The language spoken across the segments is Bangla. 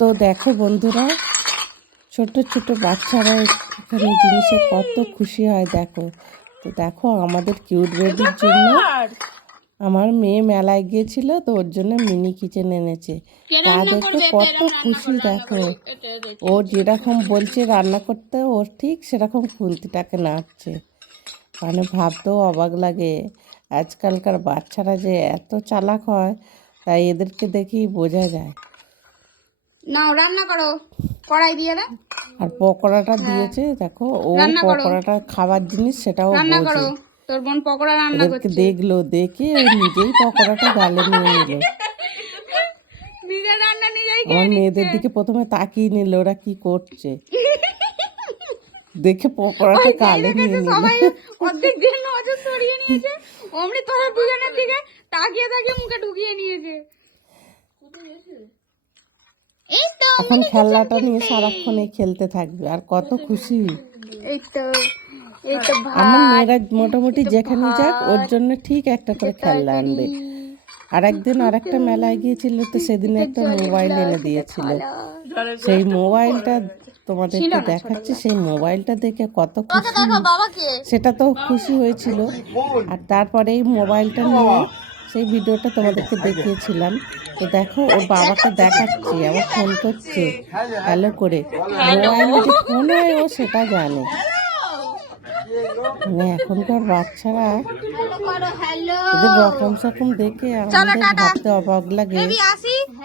তো দেখো বন্ধুরা, ছোট ছোট বাচ্চারা এখানে জিনিসে কত খুশি হয় দেখো। তো দেখো আমাদের কিউট বেবির জন্য আমার মেয়ে মেলায় গিয়েছিল, তো ওর জন্য মিনি কিচেন এনেছে। তা দেখে কত খুশি দেখো। ও যেরকম বলছে রান্না করতে, ও ঠিক সেরকম খুন্তিটাকে নাড়ছে। মানে ভাবতেও অবাক লাগে আজকালকার বাচ্চারা যে এত চালাক হয়, তাই এদেরকে দেখেই বোঝা যায়। নাও রান্না করো, কড়াই দিয়ে দাও। আর পকোড়াটা দিয়েছে দেখো, ও পকোড়াটা খাবার জিনিস সেটাও রান্না বোঝে। করো, তোর বোন পকোড়া রান্না ওদেরকে করছে। দেখলো, দেখে ও নিজেই পকোড়াটা গালে নিয়ে নিল। নিজে রান্না নিজেই আমার মেয়েদের দিকে প্রথমে তাকিয়ে নিল ওরা কি করছে, দেখে পকোড়াটা গালে নিয়ে নিল। সবাই অর্ধেক দিয়ে নজর সরিয়ে নিয়েছে, অমনি তোরা দুজনের দিকে তাকিয়ে তাকিয়ে মুখে ঢুকিয়ে নিয়েছে। এই তো এখন খেলনাটা নিয়ে সারাক্ষণ খেলতে থাকবে, আর কত খুশি। এই তো এই তো আমার মেয়েরা মোটামুটি যেখানে যাক ওর জন্য ঠিক একটা করে খেলনা আনবে। আর একদিন আরেকটা মেলায় গিয়েছিল, তো সেদিন একটা মোবাইল এনে দিয়েছিল। সেই মোবাইলটা তোমাদেরকে দেখাচ্ছি, সেই মোবাইলটা দেখে কত খুশি, সেটা তো খুশি হয়েছিল। আর তারপরে এই মোবাইলটা নিয়ে সেই ভিডিওটা তোমাদেরকে দেখিয়েছিলাম। তো দেখো ওর বাবাকে দেখাচ্ছি, আবার ফোন করছে হ্যালো করে। মোবাইলে যে ফোন হয় ও সেটা জানে। মানে এখনকার বাচ্চারা এদের রকম সকম দেখে আমাদের ভাবতে অবাক লাগে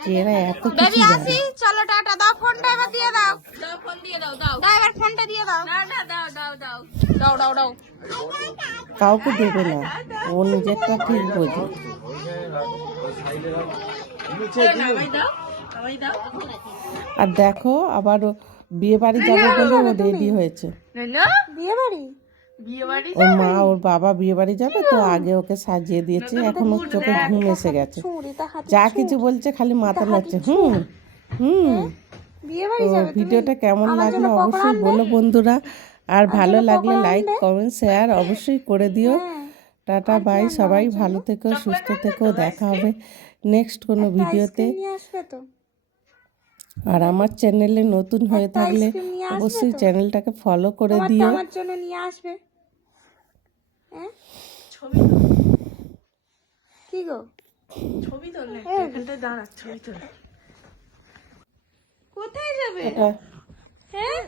যে এরা এত কিছু জানে। চলো টাটা দাও, ফোনটা এবার দিয়ে দাও। দাও ফোন দিয়ে দাও, দাও দাও এবার ফোনটা দিয়ে দাও। না না দাও দাও দাও দাও দাও দাও। কাউকে দেবে না, ও নিজেরটা ঠিক বোঝে। আর দেখো আবার বিয়ে বাড়ি যাবে বলে ও রেডি হয়েছে। বিয়ে বাড়ি ওর মা ওর বাবা বিয়ে বাড়ি যাবে, তো আগে ওকে সাজিয়ে দিয়েছে। এখন ওর চোখে ঘুম এসে গেছে, যা কিছু বলছে খালি মাথা নাড়ছে হুম হুম। তো ভিডিওটা কেমন লাগলো অবশ্যই বলো বন্ধুরা, আর ভালো লাগলে লাইক কমেন্ট শেয়ার অবশ্যই করে দিও। টাটা বাই, সবাই ভালো থেকো, সুস্থ থেকো, দেখা হবে নেক্সট কোনো ভিডিওতে। আর আমার চ্যানেলে নতুন হয়ে থাকলে অবশ্যই চ্যানেলটাকে ফলো করে দিও। আমার জন্য নিয়ে আসবে। কি গো ছবি তোলে, এখানটায় দাঁড়া ছবি তোলে। কোথায় যাবে? হ্যাঁ